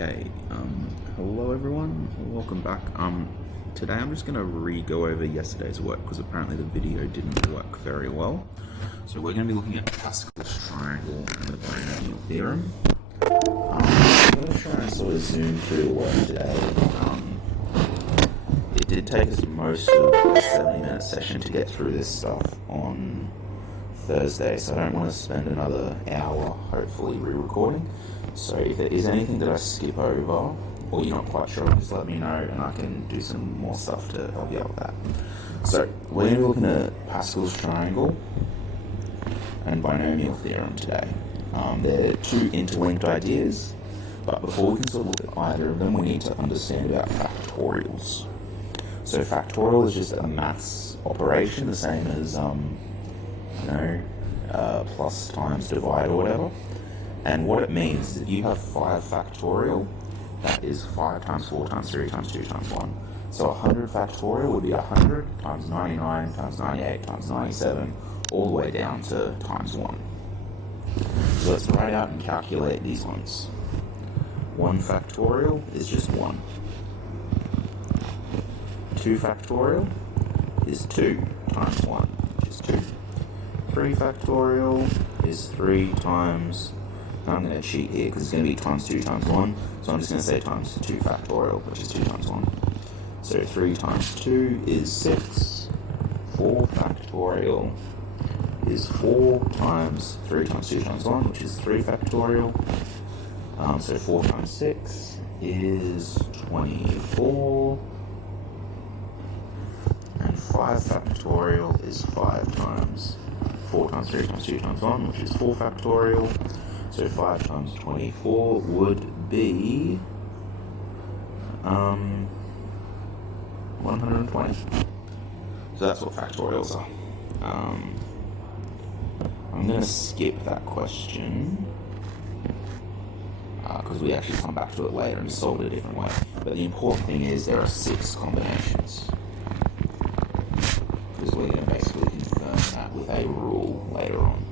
Okay, hello everyone, welcome back. Today I'm just gonna re-go over yesterday's work because apparently the video didn't work very well. So we're gonna be looking at Pascal's triangle and the binomial theorem. I'm gonna try and sort of zoom through the work today. It did take us most of a 70-minute session to get through this stuff on Thursday, so I don't want to spend another hour hopefully re-recording. So if there is anything that I skip over or you're not quite sure, just let me know and I can do some more stuff to help you out with that. So we're going to be looking at Pascal's triangle and binomial theorem today. They're two interlinked ideas, but before we can sort of look at either of them, we need to understand about factorials. So factorial is just a maths operation, the same as plus times divide or whatever. And what it means is if you have 5 factorial, that is 5 times 4 times 3 times 2 times 1. So 100 factorial would be 100 times 99 times 98 times 97, all the way down to times 1. So let's write out and calculate these ones. 1 factorial is just 1. 2 factorial is 2 times 1, which is 2. 3 factorial is 3 times... I'm going to cheat here because it's going to be times 2 times 1, so I'm just going to say times 2 factorial, which is 2 times 1. So 3 times 2 is 6. 4 factorial is 4 times 3 times 2 times 1, which is 3 factorial. So 4 times 6 is 24. And 5 factorial is 5 times 4 times 3 times 2 times 1, which is 4 factorial. So 5 times 24 would be 120. So that's what factorials are. I'm going to skip that question because we actually come back to it later and solve it a different way. But the important thing is there are 6 combinations, because we're going to basically confirm that with a rule later on.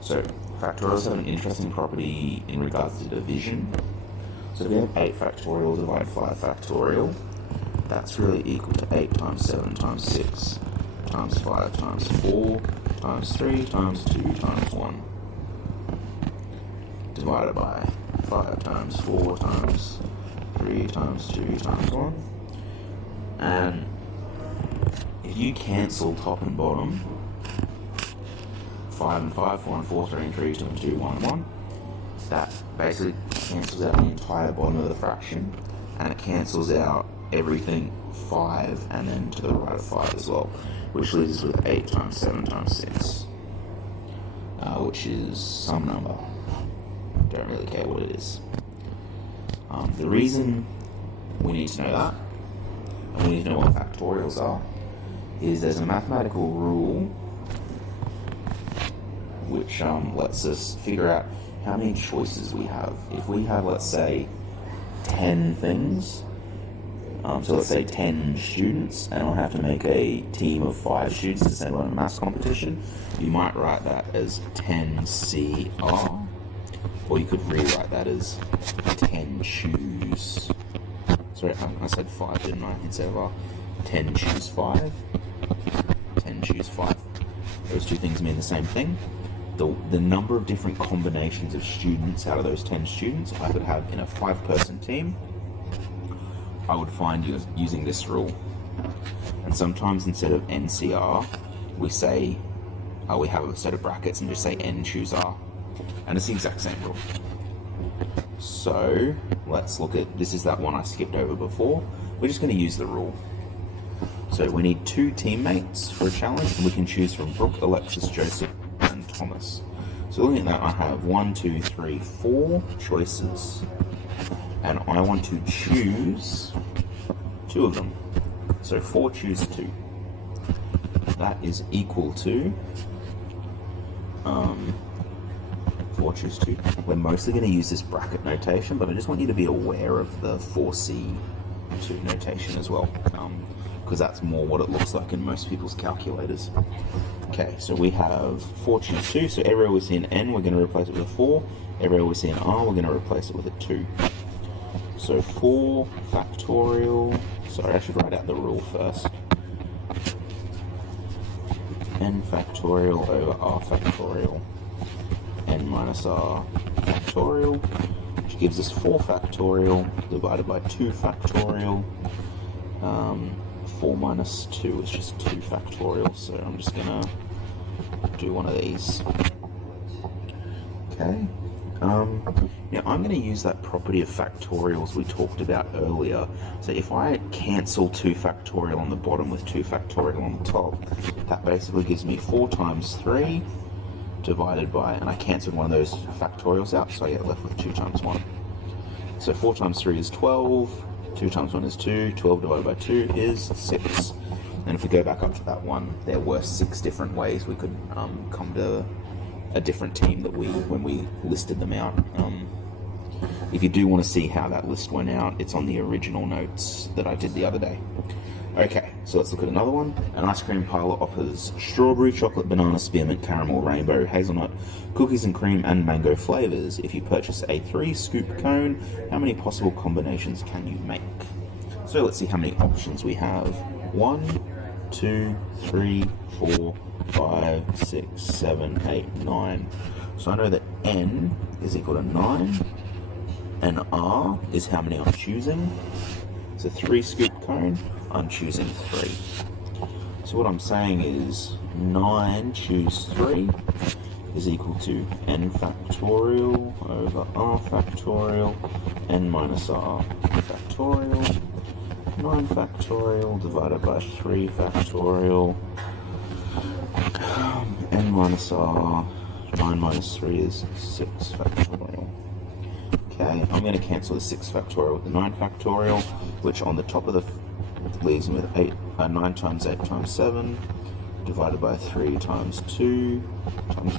So factorials have an interesting property in regards to division. So if we have 8 factorial divide 5 factorial, that's really equal to 8 times 7 times 6 times 5 times 4 times 3 times 2 times 1 divided by 5 times 4 times 3 times 2 times 1. And if you cancel top and bottom, 5 and 5, 4 and 4, 3 and 3, 2 and 2, 1 and 1, that basically cancels out the entire bottom of the fraction, and it cancels out everything 5 and then to the right of 5 as well, which leaves us with 8 times 7 times 6, which is some number. Don't really care what it is. The reason we need to know that, and we need to know what factorials are, is there's a mathematical rule which lets us figure out how many choices we have. If we have, let's say, 10 things, so let's say 10 students, and I'll have to make a team of 5 students to send on a maths competition, you might write that as 10CR, or you could rewrite that as 10 choose. Sorry, I said 5, didn't I, instead of 10 choose 5. 10 choose 5. Those two things mean the same thing. The number of different combinations of students out of those 10 students I could have in a 5-person team, I would find using this rule. And sometimes instead of NCR, we say, we have a set of brackets and just say N choose R. And it's the exact same rule. So let's look at, this is that one I skipped over before. We're just going to use the rule. So we need 2 teammates for a challenge, and we can choose from Brooke, Alexis, Joseph, and Thomas. So looking at that, I have 1, 2, 3, 4 choices, and I want to choose 2 of them. So 4 choose 2. That is equal to 4 choose 2. We're mostly going to use this bracket notation, but I just want you to be aware of the 4C2 notation as well. Because because that's more what it looks like in most people's calculators. Okay, so we have 4 choose 2, so everywhere we see an n, we're going to replace it with a 4. Everywhere we see an r, we're going to replace it with a 2. So 4 factorial, sorry, I should write out the rule first. N factorial over r factorial, n minus r factorial, which gives us 4 factorial divided by 2 factorial. 4 minus 2 is just 2 factorial, so I'm just going to do one of these. Okay. Now I'm going to use that property of factorials we talked about earlier. So if I cancel 2 factorial on the bottom with 2 factorial on the top, that basically gives me 4 times 3 divided by, and I cancelled one of those factorials out, so I get left with 2 times 1. So 4 times 3 is 12, 2 times 1 is 2, 12 divided by 2 is 6. And if we go back up to that one, there were 6 different ways we could come to a different team that when we listed them out. If you do want to see how that list went out, it's on the original notes that I did the other day. Okay, so let's look at another one. An ice cream parlor offers strawberry, chocolate, banana, spearmint, caramel, rainbow, hazelnut, cookies and cream, and mango flavors. If you purchase a 3-scoop cone, how many possible combinations can you make? So let's see how many options we have. 1, 2, 3, 4, 5, 6, 7, 8, 9. So I know that n is equal to 9, and r is how many I'm choosing. So 3-scoop cone, I'm choosing 3. So what I'm saying is 9 choose 3 is equal to n factorial over r factorial, n minus r factorial, 9 factorial divided by 3 factorial, n minus r, 9 minus 3 is 6 factorial. Okay, I'm going to cancel the 6 factorial with the 9 factorial, which on the top of the leaves me with 9 times 8 times 7, divided by 3 times 2 times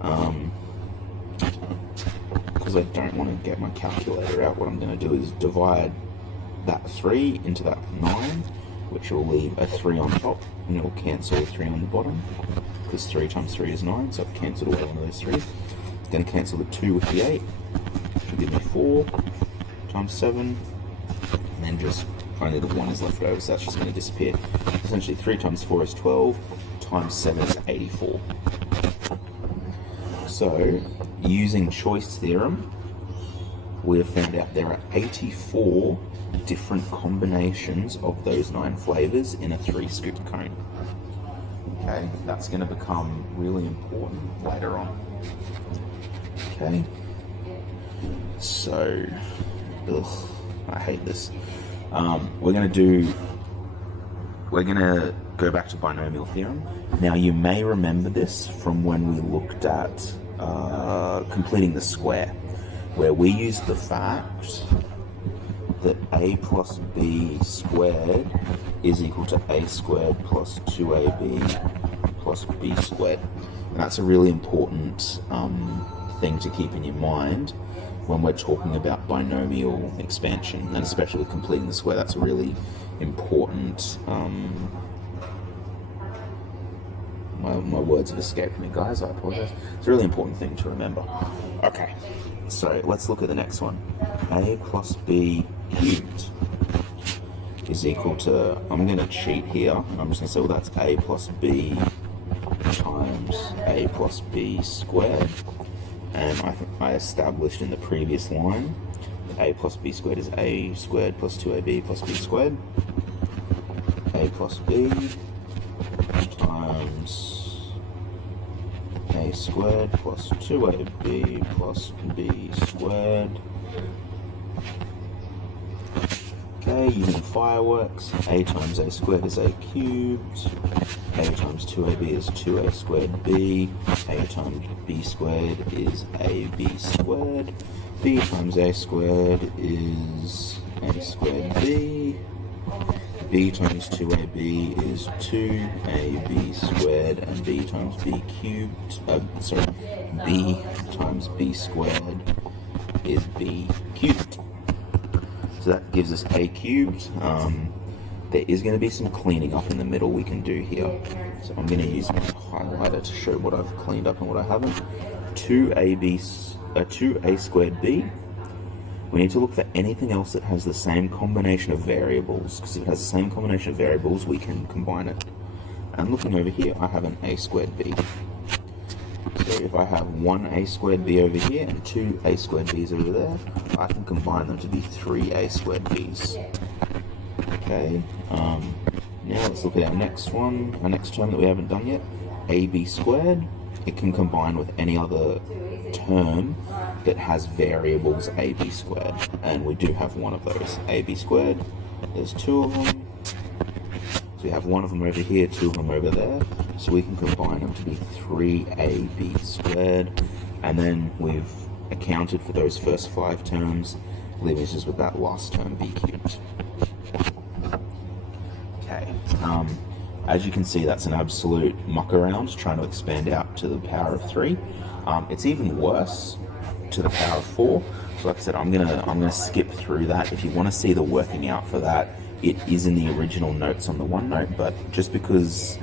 1. Because I don't want to get my calculator out, what I'm going to do is divide that 3 into that 9, which will leave a 3 on top, and it will cancel a 3 on the bottom, because 3 times 3 is 9, so I've cancelled away one of those 3s. Going to cancel the 2 with the 8, which will give me 4 times 7, and then just only the 1 is left over, so that's just going to disappear. Essentially 3 times 4 is 12, times 7 is 84. So, using choice theorem, we have found out there are 84 different combinations of those 9 flavors in a 3-scoop cone. Okay, that's going to become really important later on. Okay, so, I hate this. We're going to go back to binomial theorem. Now you may remember this from when we looked at completing the square, where we used the fact that a plus b squared is equal to a squared plus 2ab plus b squared. And that's a really important thing to keep in your mind when we're talking about binomial expansion, and especially with completing the square. That's a really important my words have escaped me, guys, I apologize. It's a really important thing to remember. Okay, so let's look at the next one. A plus b cubed is equal to, I'm going to cheat here, I'm just going to say, well, that's a plus b times a plus b squared. And I established in the previous line that a plus b squared is a squared plus 2ab plus b squared. A plus b times a squared plus 2ab plus b squared. Okay, using fireworks, a times a squared is a cubed, a times 2ab is 2a squared b, a times b squared is ab squared, b times a squared is a squared b, b times 2ab is 2ab squared, and b times b cubed, b times b squared is b cubed. So that gives us a cubed. there is going to be some cleaning up in the middle we can do here. So I'm going to use my highlighter to show what I've cleaned up and what I haven't. 2a squared b. We need to look for anything else that has the same combination of variables, because if it has the same combination of variables, we can combine it. And looking over here, I have an a squared b. So if I have 1a squared b over here and 2a squared b's over there, I can combine them to be 3a squared b's. Okay, now let's look at our next one, our next term that we haven't done yet, ab squared. It can combine with any other term that has variables ab squared, and we do have one of those, ab squared. There's two of them, so we have one of them over here, two of them over there, so we can combine them to be 3ab squared, and then we've accounted for those first 5 terms, leaving us just with that last term, b cubed. Okay, as you can see, that's an absolute muck around trying to expand out to the power of 3. It's even worse to the power of 4. So like I said, I'm gonna skip through that. If you want to see the working out for that, it is in the original notes on the OneNote, but just because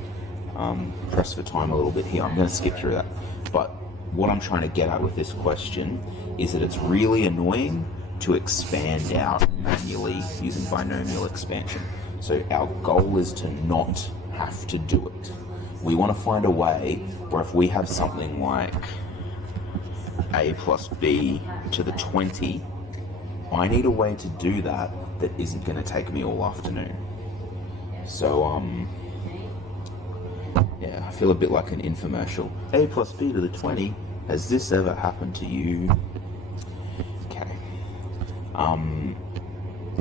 pressed for time a little bit here, I'm going to skip through that. But what I'm trying to get at with this question is that it's really annoying to expand out manually using binomial expansion. So our goal is to not have to do it. We want to find a way where if we have something like a plus b to the 20, I need a way to do that that isn't going to take me all afternoon. So, yeah, I feel a bit like an infomercial. A plus b to the 20, has this ever happened to you? Okay.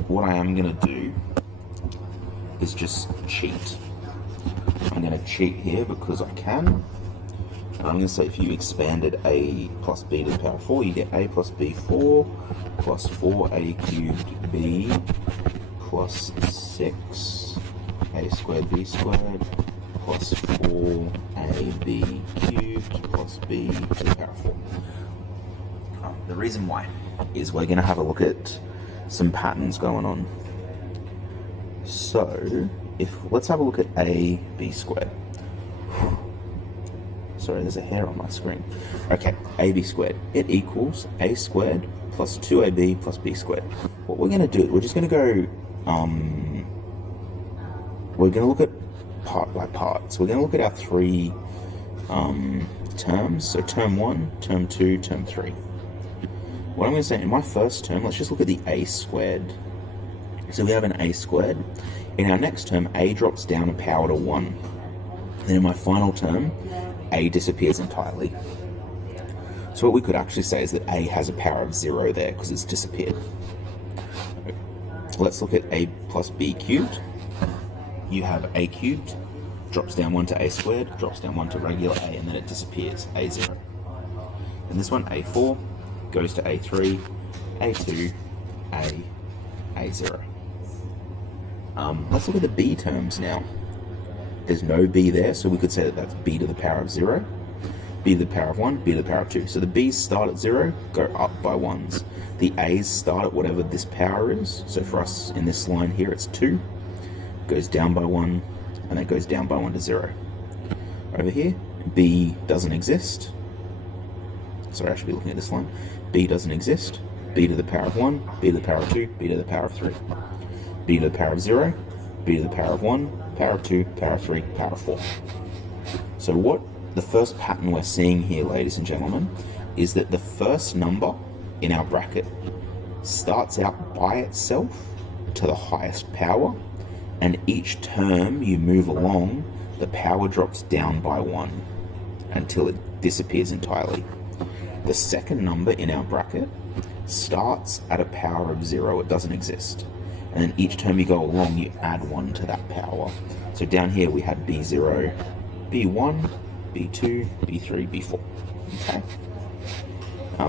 What I am going to do is just cheat. I'm going to cheat here because I can. I'm going to say if you expanded a plus b to the power of 4, you get a plus b 4 plus 4a cubed b plus 6 a squared b squared plus 4ab cubed plus b to the power of 4. The reason why is we're going to have a look at some patterns going on. So, let's have a look at a b squared. Sorry, there's a hair on my screen. Okay, ab squared. It equals a squared plus 2ab plus b squared. What we're going to do, we're just going to go, we're going to look at part by part. So we're going to look at our 3 terms. So term 1, term 2, term 3. What I'm going to say, in my first term, let's just look at the a squared. So we have an a squared. In our next term, a drops down a power to 1. Then in my final term, a disappears entirely. So what we could actually say is that a has a power of 0 there because it's disappeared. Let's look at a plus b cubed. You have a cubed, drops down 1 to a squared, drops down 1 to regular a, and then it disappears, a0. And this one, a4, goes to a3, a2, a0. Let's look at the b terms now. There's no b there, so we could say that that's b to the power of 0, b to the power of 1, b to the power of 2. So the b's start at 0, go up by 1s. The a's start at whatever this power is. So for us in this line here, it's 2, goes down by 1, and then goes down by 1 to 0. Over here, b doesn't exist. Sorry, I should be looking at this line. B doesn't exist. B to the power of 1, B to the power of 2, B to the power of 3. B to the power of 0, B to the power of 1, power of 2, power of 3, power of 4. So what the first pattern we're seeing here, ladies and gentlemen, is that the first number in our bracket starts out by itself to the highest power, and each term you move along, the power drops down by 1 until it disappears entirely. The second number in our bracket starts at a power of 0, it doesn't exist. And then each term you go along, you add 1 to that power. So down here we had B0, B1, B2, B3, B4. Okay.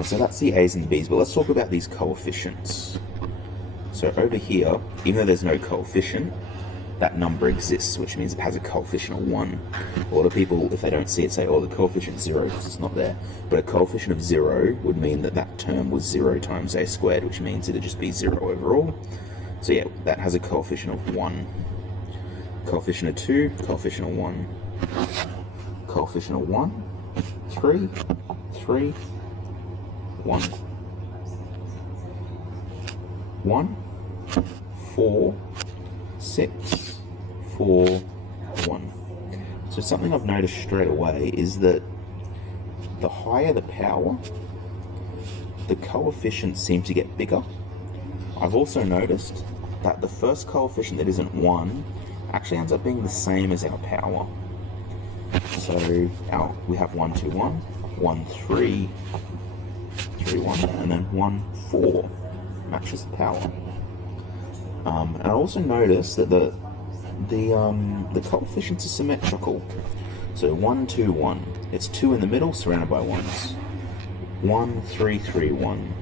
So that's the A's and the B's, but let's talk about these coefficients. So over here, even though there's no coefficient, that number exists, which means it has a coefficient of 1. A lot of people, if they don't see it, say, oh, the coefficient is 0 because it's not there. But a coefficient of 0 would mean that that term was 0 times a squared, which means it'd just be 0 overall. So yeah, that has a coefficient of 1. coefficient of 2, coefficient of 1. Coefficient of 1, 3, 3, 1. 1, 4, 6, 4, 1. So something I've noticed straight away is that the higher the power, the coefficients seem to get bigger. I've also noticed that the first coefficient that isn't 1 actually ends up being the same as our power. So we have 1, 2, 1, 1, 3, 3, 1, and then 1, 4 matches the power. And I also noticed that the coefficients are symmetrical. So 1, 2, 1. It's 2 in the middle, surrounded by 1s. 1, 3, 3, 1.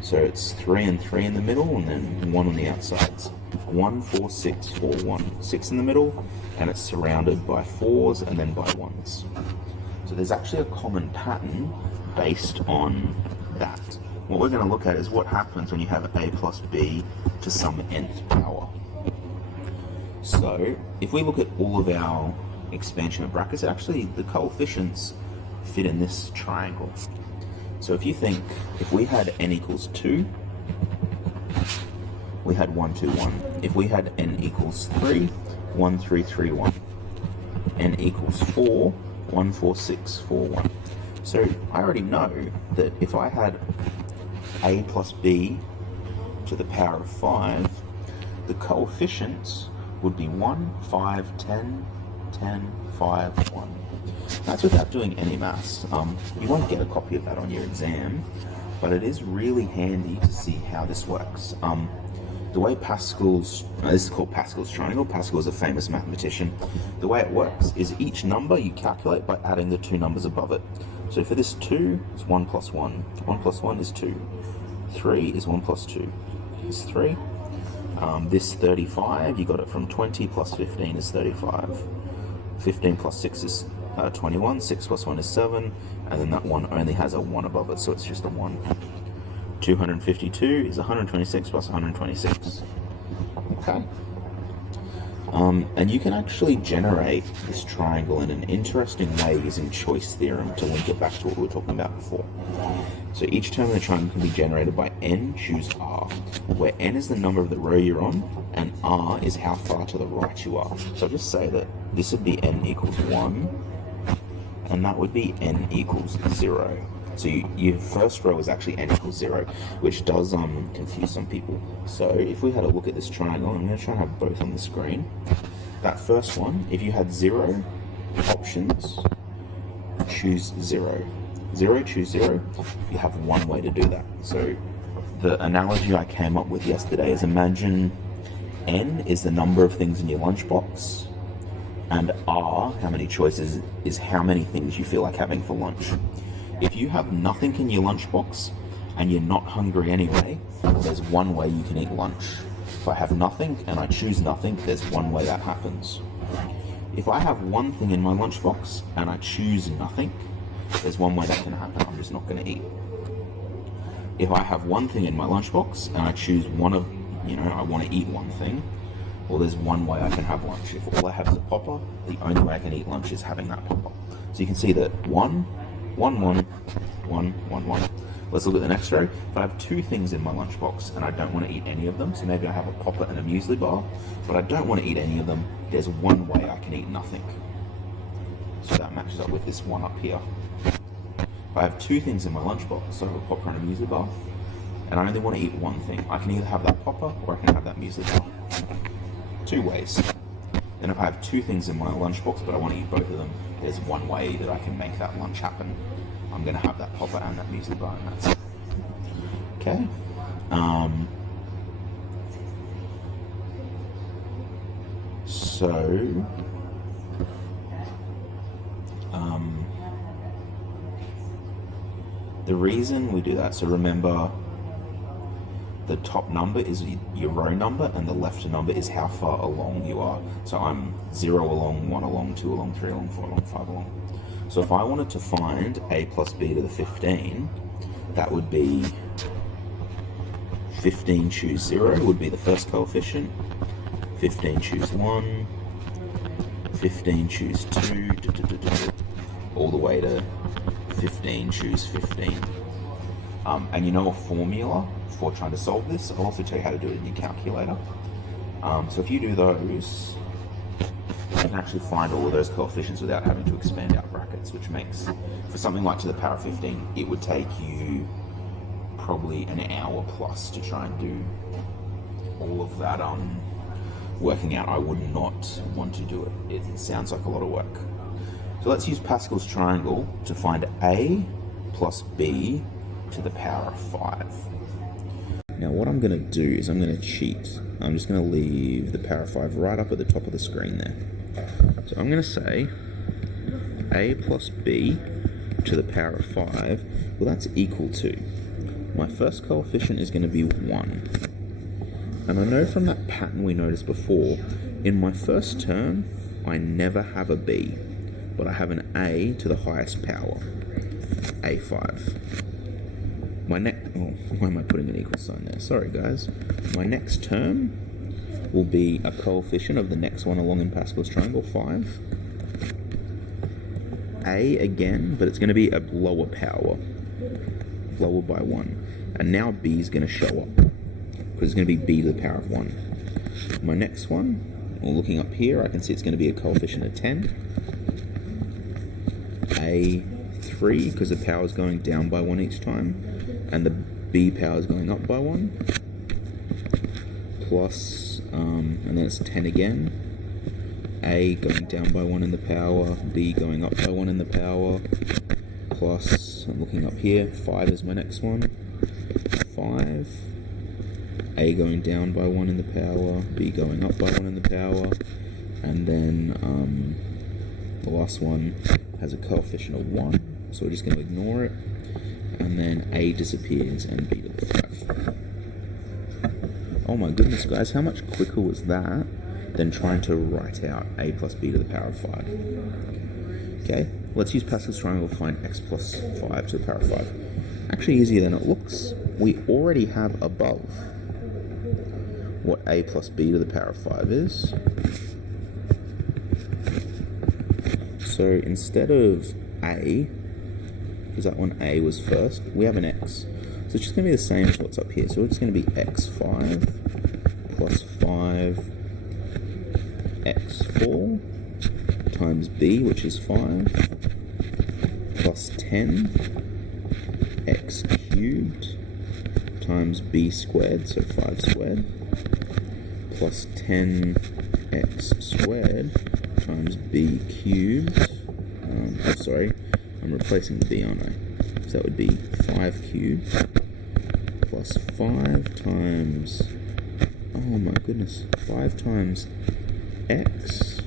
So it's 3 and 3 in the middle, and then 1 on the outsides. 1, 4, 6, 4, 1. 6 in the middle, and it's surrounded by 4s and then by 1s. So there's actually a common pattern based on that. What we're going to look at is what happens when you have a plus b to some nth power. So if we look at all of our expansion of brackets, actually the coefficients fit in this triangle. So if you think, if we had n equals 2, we had 1, 2, 1. If we had n equals 3, 1, 3, 3, 1. N equals 4, 1, 4, 6, 4, 1. So I already know that if I had a plus b to the power of 5, the coefficients would be 1, 5, 10, 10, 5, 1. That's without doing any maths. You won't get a copy of that on your exam, but it is really handy to see how this works. The way Pascal's, this is called Pascal's triangle. Pascal is a famous mathematician. The way it works is each number you calculate by adding the two numbers above it. So for this 2, it's 1 plus 1. 1 plus 1 is 2. 3 is 1 plus 2 is 3. This 35, you got it from 20 plus 15 is 35. 15 plus 6 is 21. 6 plus 1 is 7. And then that one only has a 1 above it, so it's just a 1. 252 is 126 plus 126. Okay. And you can actually generate this triangle in an interesting way using choice theorem to link it back to what we were talking about before. So each term in the triangle can be generated by n, choose r, where n is the number of the row you're on, and r is how far to the right you are. So I'll just say that this would be n equals 1, and that would be n equals 0. So your first row is actually n equals 0, which does confuse some people. So if we had a look at this triangle, I'm going to try and have both on the screen. That first one, if you had 0 options, choose 0. 0, choose 0. You have one way to do that. So the analogy I came up with yesterday is, imagine n is the number of things in your lunchbox, and r, how many choices, is how many things you feel like having for lunch. If you have nothing in your lunchbox and you're not hungry anyway, there's one way you can eat lunch. If I have nothing and I choose nothing, there's one way that happens. If I have one thing in my lunchbox and I choose nothing, there's one way that can happen. I'm just not going to eat. If I have one thing in my lunchbox and I choose one of, I want to eat one thing, well, there's one way I can have lunch. If all I have is a popper, the only way I can eat lunch is having that popper. So you can see that 1, 1, 1, 1, 1, 1. Let's look at the next row. If I have two things in my lunchbox and I don't want to eat any of them, so maybe I have a popper and a muesli bar, but I don't want to eat any of them, there's one way I can eat nothing. So that matches up with this one up here. If I have two things in my lunchbox, so I have a popper and a muesli bar, and I only want to eat one thing, I can either have that popper or I can have that muesli bar. Two ways. Then if I have two things in my lunchbox but I want to eat both of them, there's one way that I can make that lunch happen. I'm going to have that popper and that muesli bar, and that's it. Okay. The reason we do that, so remember, the top number is your row number and the left number is how far along you are. So I'm 0 along, 1 along, 2 along, 3 along, 4 along, 5 along. So if I wanted to find a plus b to the 15, that would be 15 choose 0 would be the first coefficient, 15 choose 1, 15, choose 2, all the way to 15, choose 15. And you know a formula for trying to solve this? I'll also tell you how to do it in your calculator. So if you do those, you can actually find all of those coefficients without having to expand out brackets, which makes, for something like to the power of 15, it would take you probably an hour plus to try and do all of that working out. I would not want to do it. It sounds like a lot of work. So let's use Pascal's triangle to find a plus b to the power of 5. Now what I'm going to do is I'm going to cheat. I'm just going to leave the power of 5 right up at the top of the screen there. So I'm going to say a plus b to the power of 5, well that's equal to, my first coefficient is going to be 1. And I know from that pattern we noticed before, in my first term, I never have a b, but I have an a to the highest power, a5. Why am I putting an equal sign there? Sorry guys. My next term will be a coefficient of the next one along in Pascal's triangle, 5. A again, but it's going to be a lower power, lower by 1. And now b is going to show up, because it's going to be b to the power of 1. My next one, well, looking up here, I can see it's going to be a coefficient of 10. A3, because the power is going down by 1 each time, and the b power is going up by 1, plus, and then it's 10 again, a going down by 1 in the power, b going up by 1 in the power, plus, I'm looking up here, 5 is my next one, 5, a going down by 1 in the power, b going up by 1 in the power, and then the last one has a coefficient of 1, so we're just going to ignore it, and then a disappears and b to the 5. Oh my goodness guys, how much quicker was that than trying to write out a plus b to the power of 5. Okay, let's use Pascal's triangle to find x plus 5 to the power of 5. Actually easier than it looks. We already have above what a plus b to the power of 5 is. So instead of a, because that one a was first, we have an x. So it's just going to be the same as what's up here. So it's going to be x5 plus 5 x4 times b, which is 5, plus 10 x cubed times b squared, so 5 squared, plus 10 x squared times b cubed. Sorry, I'm replacing the b, aren't I? So that would be 5 cubed plus 5 times, oh my goodness, 5 times x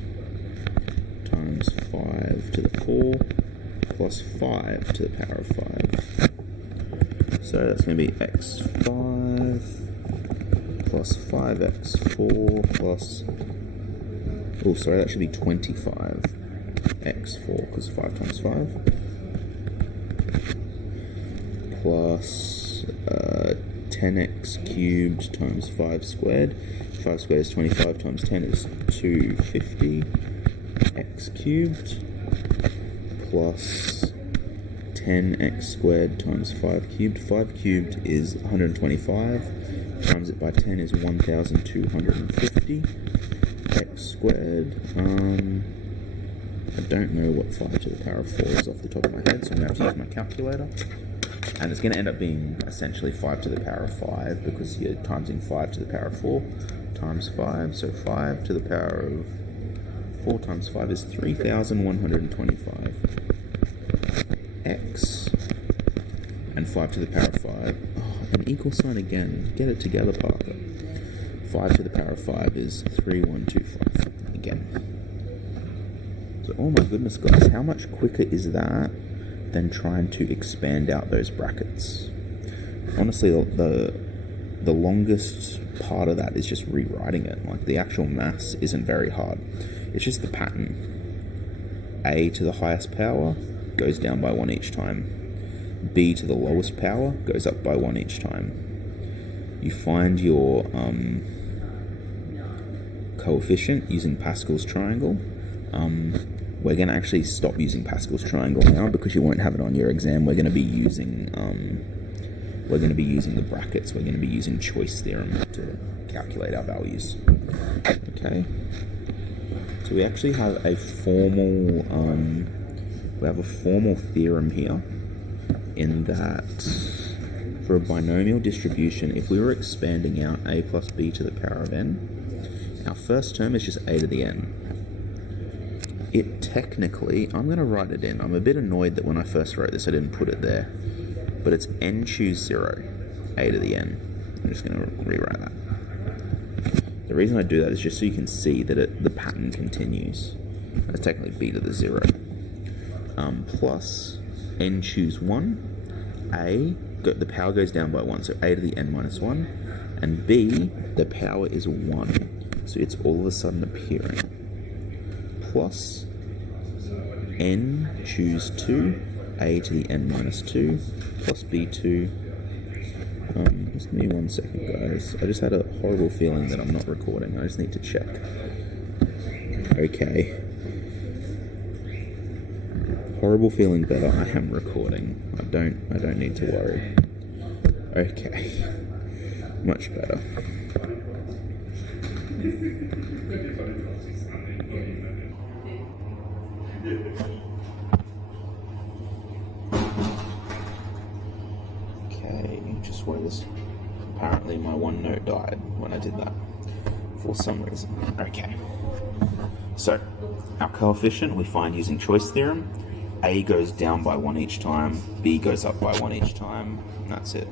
times 5 to the 4 plus 5 to the power of 5. So that's going to be x5 plus 5x4 plus, oh sorry, that should be 25 x4, because 5 times 5, plus 10x cubed times 5 squared. 5 squared is 25 times 10 is 250 x cubed, plus 10x squared times 5 cubed. 5 cubed is 125, times it by 10 is 1250 x squared. I don't know what 5 to the power of 4 is off the top of my head, so I'm going to have to use my calculator. And it's going to end up being essentially 5 to the power of 5, because you're timesing 5 to the power of 4 times 5, so 5 to the power of 4 times 5 is 3,125 x, and 5 to the power of 5, oh, an equal sign again, get it together Parker, 5 to the power of 5 is 3125 again. So, oh my goodness guys, how much quicker is that than trying to expand out those brackets? Honestly, the longest part of that is just rewriting it. Like, the actual maths isn't very hard. It's just the pattern. A to the highest power goes down by 1 each time. B to the lowest power goes up by 1 each time. You find your coefficient using Pascal's triangle. we're going to actually stop using Pascal's triangle now because you won't have it on your exam. We're going to be using the brackets. We're going to be using choice theorem to calculate our values. Okay. So we actually have a formal theorem here, in that for a binomial distribution, if we were expanding out a plus b to the power of n, our first term is just a to the n. It technically, I'm going to write it in. I'm a bit annoyed that when I first wrote this I didn't put it there, but it's n choose 0, a to the n. I'm just going to rewrite that. The reason I do that is just so you can see that the pattern continues. It's technically b to the 0. Plus n choose 1, the power goes down by 1, so a to the n minus 1, and b, the power is 1, so it's all of a sudden appearing. Plus n choose 2, a to the n minus 2, plus b2. Just give me 1 second, guys. I just had a horrible feeling that I'm not recording. I just need to check. Okay. Horrible feeling better. I am recording. I don't need to worry. Okay. Much better. Okay, just wait this. Apparently my OneNote died when I did that for some reason. Okay. So, our coefficient we find using choice theorem. A goes down by 1 each time, B goes up by 1 each time, and that's it.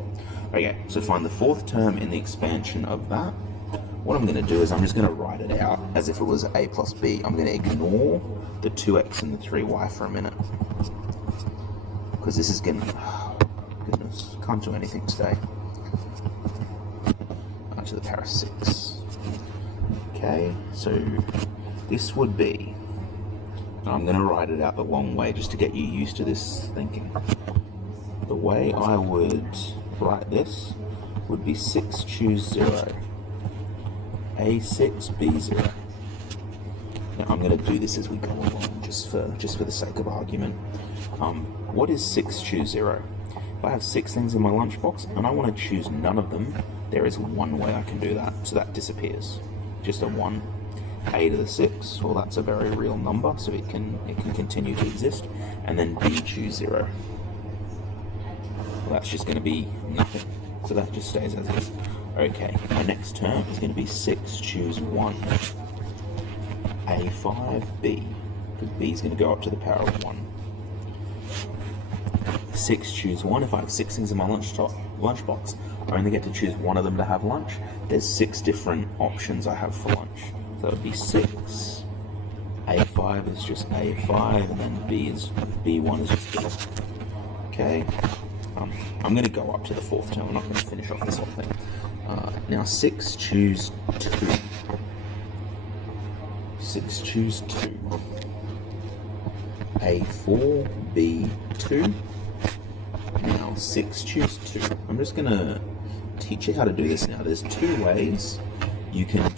Okay, so find the fourth term in the expansion of that. What I'm going to do is I'm just going to write it out as if it was a plus b. I'm going to ignore the 2x and the 3y for a minute, because this is going to... Oh, goodness, can't do anything today. To the power of 6. Okay, so this would be... I'm going to write it out the long way just to get you used to this thinking. The way I would write this would be 6 choose 0, a6 b0. Now I'm going to do this as we go along, just for the sake of argument. What is 6 choose 0? If I have 6 things in my lunchbox and I want to choose none of them, there is one way I can do that, so that disappears. Just a 1. A to the 6, well, that's a very real number, so it can continue to exist. And then b choose 0. Well, that's just going to be nothing, so that just stays as is. Okay, my next term is going to be 6 choose 1, a5 b, because b is going to go up to the power of 1. 6 choose 1, if I have 6 things in my lunchbox, I only get to choose one of them to have lunch. There's 6 different options I have for lunch. So that would be 6. A5 is just A5, and then B1 is just B. Okay. I'm going to go up to the fourth term. I'm not going to finish off this whole thing. Now 6 choose 2. 6 choose 2. A4, B2. Now 6 choose 2. I'm just going to teach you how to do this now. There's 2 ways you can